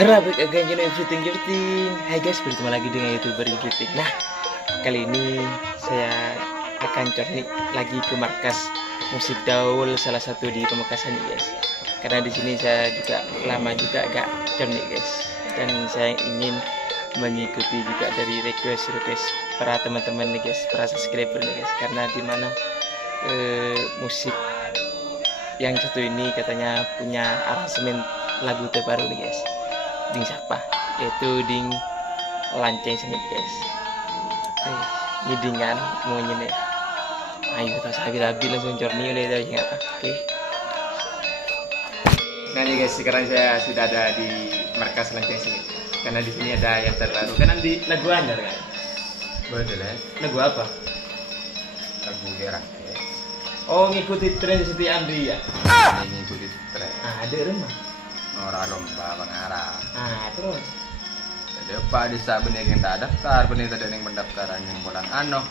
Harap again everything. Hai guys, bertemu lagi dengan YouTuber everything. Nah, kali ini saya akan cornik lagi ke markas musik Daul, salah satu di Pamekasan guys. Karena di sini saya juga lama juga agak cornik guys. Dan saya ingin mengikuti juga dari request para teman-teman nih guys, para subscriber nih guys. Karena di mana musik yang satu ini katanya punya aransemen lagu terbaru nih guys. Ding siapa? Yaitu Ding Lanceng sini guys. Ini dengan mau nyene. Ayo kita sabi-sabi langsung corni oleh tahu apa. Oke. Nah nih guys, sekarang saya sudah ada di markas Lanceng sini. Karena di sini ada yang terbaru. Kan nanti lagu Anyar kan? Betul ya. Lagu apa? Lagu Gerang. Oh, ngikuti tren Siti Andri ya? Ini ngikuti tren. Ada rumah. Orang lomba pengarah. Terus. Jadi Pak Desa benih yang tak daftar, benih tadi yang pendaftaran yang bulan ano.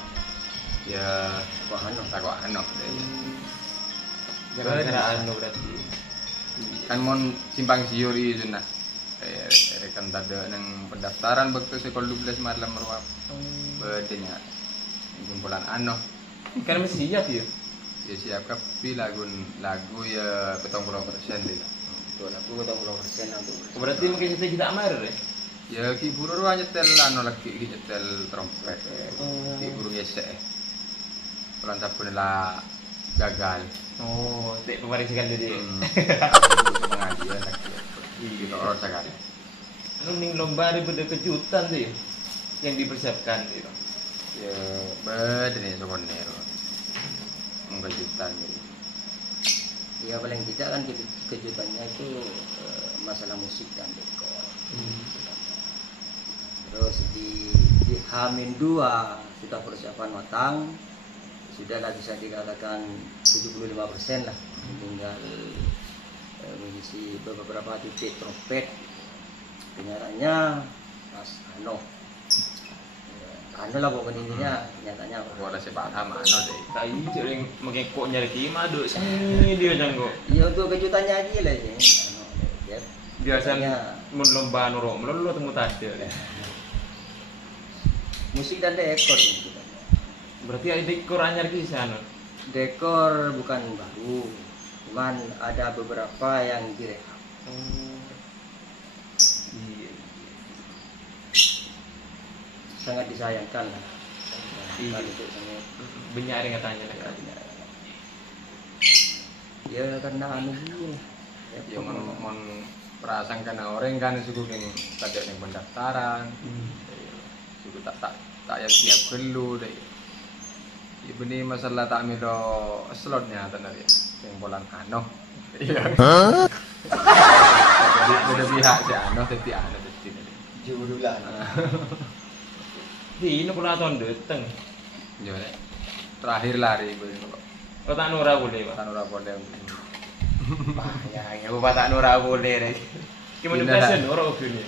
Ya, kok ano, tak kok ano. Gara-gara anu berarti. Kan mon simpang siur itu nah. Rekan tadi yang pendaftaran waktu sekolah 12 malam meruap. Bedenya. Kumpulan ano. Karena masih siap ya? Ya siap tapi lagu ya 70% deh. Aku 80% untuk. Berarti mungkin kita amar ya? Ya ki buru nyetel anu lagi nyetel trompet. Ki buru gesek. Pelan sabun lah gagal. Oh, tak kemarin sekali dia. Pengajian lagi. Iya, orang sekali. Anu ning lomba ada kejutan sih yang dipersiapkan gitu. Ya, beda nih sebenarnya. Kejutan gitu. Ya paling tidak kan kejutannya itu masalah musik dan dekor. Terus di H-2 sudah persiapan matang, sudahlah bisa dikatakan 75% lah. Tinggal mengisi beberapa titik trompet. Kenyataannya pas anu lah pokoknya intinya nyatanya Gua ada sepak sama anu deh. Tai sering mengekok nyari kima duk sini dia janggo. ya untuk kejutannya aja lah ya. Biasanya mun lomba nuruk melulu temu tade. Musik dan dekor gitu. Berarti ada dekor anyar ki sana. Dekor bukan baru, cuman ada beberapa yang direhab. Iya. Sangat disayangkan lah. Iya. Itu sangat Benyari katanya lah. ya karena anu ini. Ya mon perasaan karena orang kan suku yang tadi yang pendaftaran. Suku tak yang siap dulu deh. Ibu ini masalah tak milo slotnya tenar ya. Yang bulan ano. Iya. Jadi ada pihak si ano tapi ano pasti. Jurulan. Di ini pula tahun datang. Jadi terakhir lari gue ini kok. Kau tak nura boleh pak? Tanura boleh. Ya, bapak tak nura boleh deh. Gimana biasa nura ogune?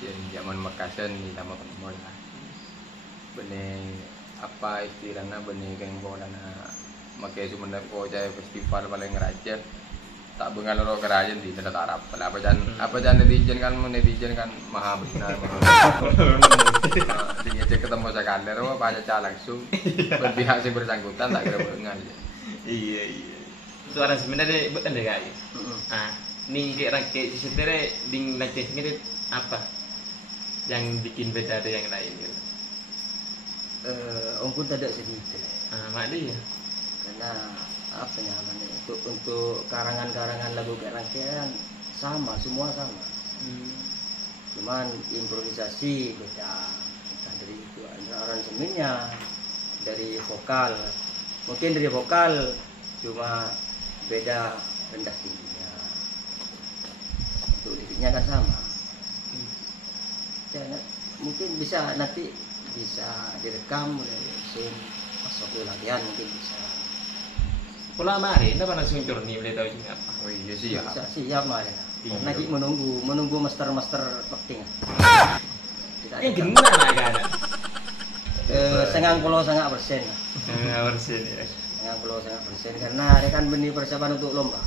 Yang zaman Makassar ni lama ketemu lah. Benih apa istilahnya benih yang bola na makai cuma ko jaya festival paling ngerajar. Tak bengal orang kerajaan di tidak Arab. Apa jangan netizen kan maha benar. Dia cek ketemu sekali, apa baca langsung berpihak sih bersangkutan tak kira bengal. Iya. Itu orang sebenarnya betul deh kayak. Ning kayak rakyat di setere ding Lanceng sendiri apa yang bikin beda dari yang lain gitu? Ongkun tidak sedikit. Mak dia. Karena apa namanya untuk karangan-karangan lagu rangkaian sama, semua sama. Cuman improvisasi beda. Entah dari itu aransemennya, dari vokal. Mungkin dari vokal cuma beda rendah tingginya. Untuk liriknya kan sama. Ya, mungkin bisa nanti bisa direkam oleh masuk ke latihan mungkin bisa. Pula mari, anda pernah suncur nih boleh tahu sini apa? Oh iya sih ya. Bisa siap mah ya. Nanti menunggu master packing. Yang gena lah kan? 90% lah. Persen ya. 90% karena ada kan benih persiapan untuk lomba.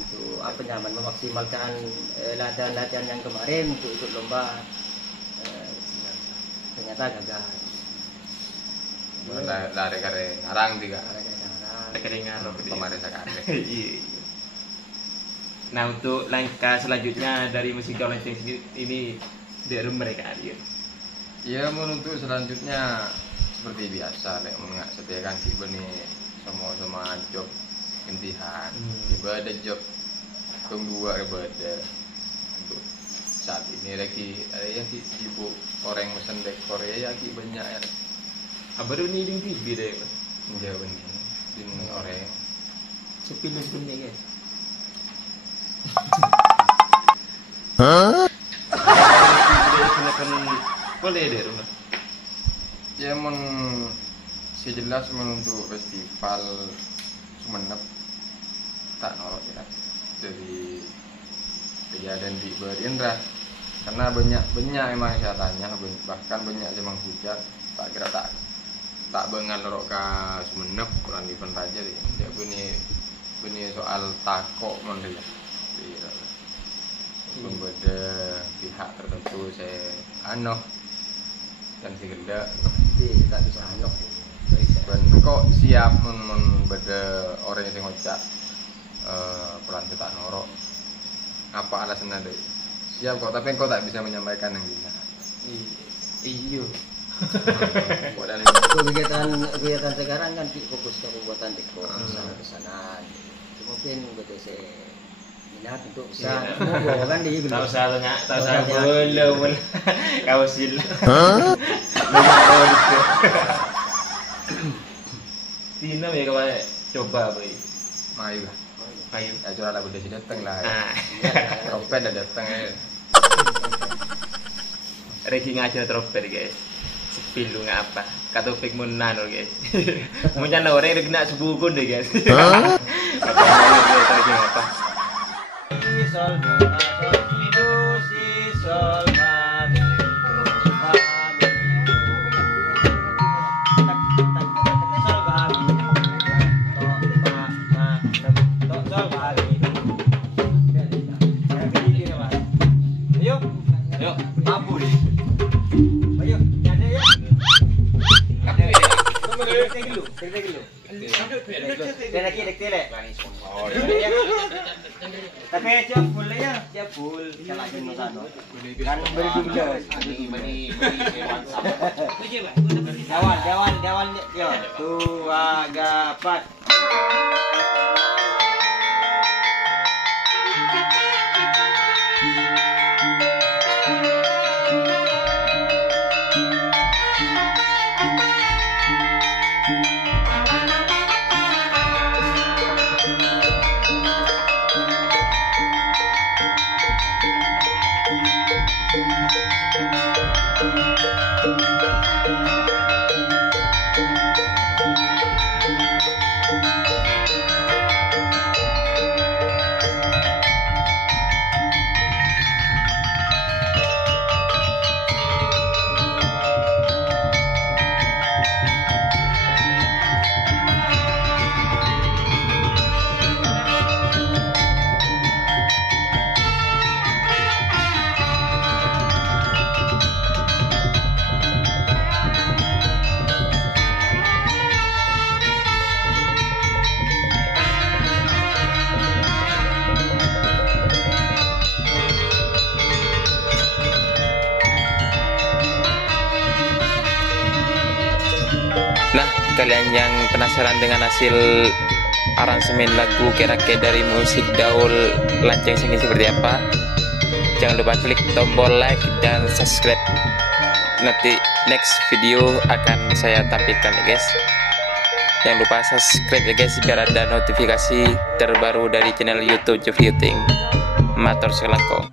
Untuk apa nyaman memaksimalkan latihan yang kemarin untuk ikut lomba. Ternyata gagal. Lari kare ngarang tiga. Kedengar Kemarin sekali. Iya. Nah, untuk langkah selanjutnya dari musik gaul lanceng ini dari mereka dia. Ya untuk selanjutnya seperti biasa, mengat setiakan tiba nih sama job intihan. Tiba ada job kedua ibadah untuk saat ini lagi ada yang sibuk orang mesen dekor ya lagi banyak ya. Baru ni di TV deh. Jauh ini din orang. Sepilih dunia guys. Boleh deh rumah. Ya sejelas untuk festival Sumenep tak norok ya dari kejadian di Berindra karena banyak emang syaratnya bahkan banyak emang hujan tak kira tak bengal norok ke Sumenep kurang event raja deh dia bunyi soal takok mana ya berbeda pihak tertentu saya dan si genda tak bisa anok. ben kok siap beda orang yang ngocak pelan tak norok apa alasannya deh siap kok tapi kok tak bisa menyampaikan yang gini Iyo. Kegiatan sekarang kan fokus ke pembuatan dekor sana mungkin BTC minat untuk bisa monggo kan di tahu salah belum kau sil Tina ya kawan coba boy mayu lah ayo ya jual lagu desi datang lah trompet dah datang ya Reki ngajar trompet guys sepil lu ngapa kata pik mun nano guys mun jana orang yang kena sebukun deh guys apa sol do si sol fa mi sol fa mi to sol fa mi ayo mampu nih ayo nyade ya kita dulu tapi aja full ya, dia full. Kalau Nusano, kan berdua. Dewan, yo, 2, 3, 4. Nah, kalian yang penasaran dengan hasil aransemen lagu Kerake dari musik Daul Lanceng Senggi seperti apa, jangan lupa klik tombol like dan subscribe. Nanti next video akan saya tampilkan ya guys. Jangan lupa subscribe ya guys biar ada notifikasi terbaru dari channel YouTube Jovioting Matur Selangko.